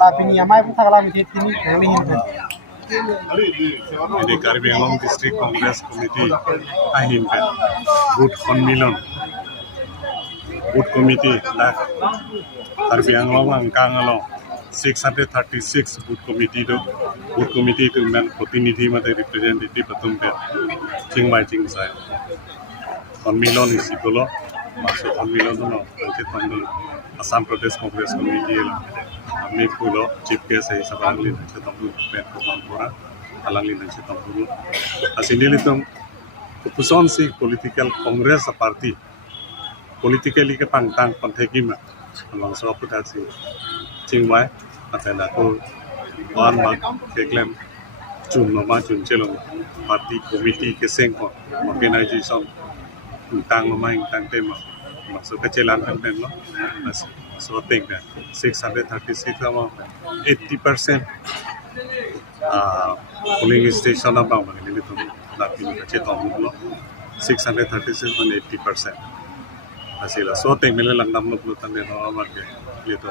Tapi ni amai pun tak lagi ini kami ini. Ini Karbi Anglong District Congress Committee ahimkan Booth Konmilon Booth Committee lah Karbi Anglong angkang along 636 Booth Committee itu men protinidhi mate representative patum pe Chingmai Chingsai Konmilon isi dolo masuk Konmilon dolo nanti tanggal Assam Pradesh Congress Committee kami pulau chief guest saya sebagai nanti tamu pen Kuala alangin nanti tamu asini itu keputusan si political congress party politically ke pangtang penthegi mah langsung aku tadi Chingmai atau aku wan mak keklaim cun nama cun celong party committee ke sengko organization tang nama tang tema masuk kecilan kan lo so think that 636 sama 80% polling station abang ini itu nanti kita tahu lo 636 dan 80% hasilnya so think mele lang nam lo pelutan deh no abang ke itu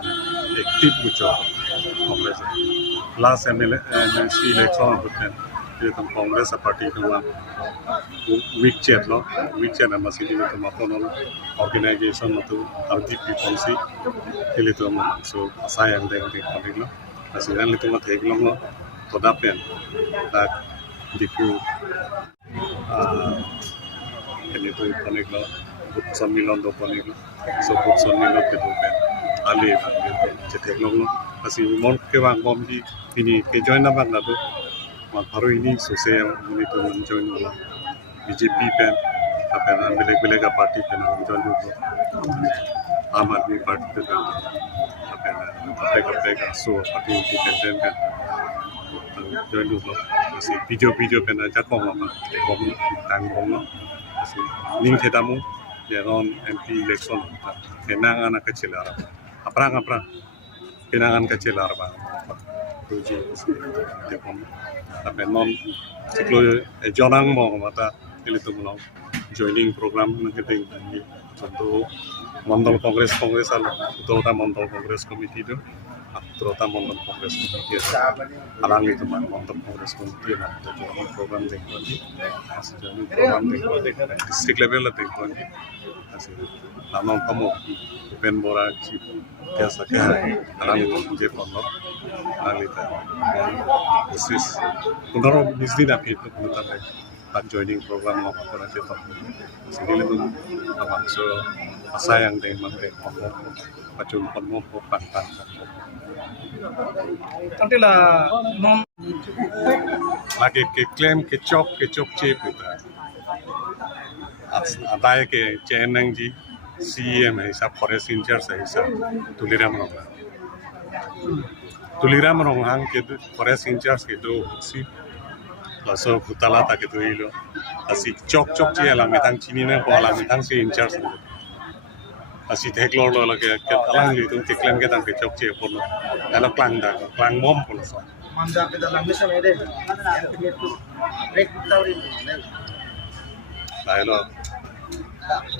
aktif muncul kongres last MLC election bukan itu kongres party itu week chat masih itu maupun organization itu RDP policy itu so saya yang dengan itu masih kan itu mah tegel lo todapen tak diku ini itu panik lo bukan milon do panik lo so bukan milon itu kan ali cetek lo masih mau ke bang bom di ini ke join apa nggak tuh baru ini sosial ini tuh join lo BJP pen apa yang beleg-beleg parti pen join dulu Aam Aadmi Party itu kan apa so parti independen kan join dulu masih video pen aja kong apa kong tanggung lo masih link ketamu ya non MP election kenangan kecil apa kenangan kecil apa tujuh dekom tapi non ciklo jonang mau mata itu mau joining program nanti contoh mandal kongres terutama mandal kongres komite itu terutama mandal kongres komite alang itu mandal kongres komite nanti program teknologi masih jadi program teknologi district level lah teknologi masih namun kamu pen bora chip biasa kan alang itu menjadi pondok alang itu khusus untuk bisnis apa itu tentang joining program mau apa nanti top sehingga itu langsung sayang deh mantek macam penuh pantang Nanti lah non lagi klaim kecok cip itu ada ke channel ji CM hisap forest in charge hisap tuliram rong hang ke forest in charge itu si laso kutala tak itu ilo asi cok ci alam metang cini na ko alam metang si in charge asi teklor lo lagi ke alang itu teklem ke tang ke cok ci polo kalau klang mom polo so manda ke dalam mission ini itu break taurin lailo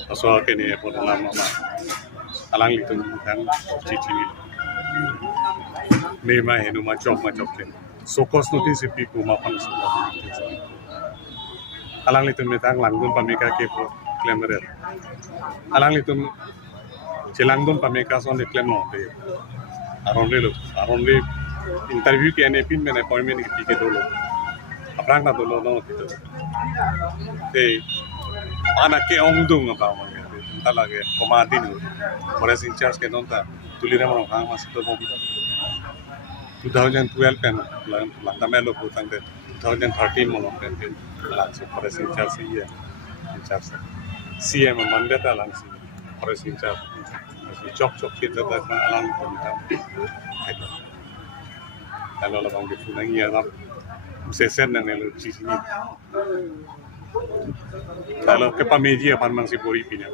aso ke ni polo lama alang itu kan cini mema henu ma cok ke sokos notice piku mapan sudah alang itu metang langdun pameka ke klamerer alang itu celangdun pameka son claim no de aronle interview ke ane pin men appointment ki ke dolo aprang na dolo no gitu te ana ke ongdung apa mo ta lage komadin forest in charge ke nonta tulira mo ha mas to 2012 kan langdame lo putang de 2013 mo kan langsung forest in charge ya in charge CM mandata langsung forest in charge cok kita dah alam kita kalau labang gitu nang ya lah sesen nang lo di sini kalau ke pameji apa man si bori pinya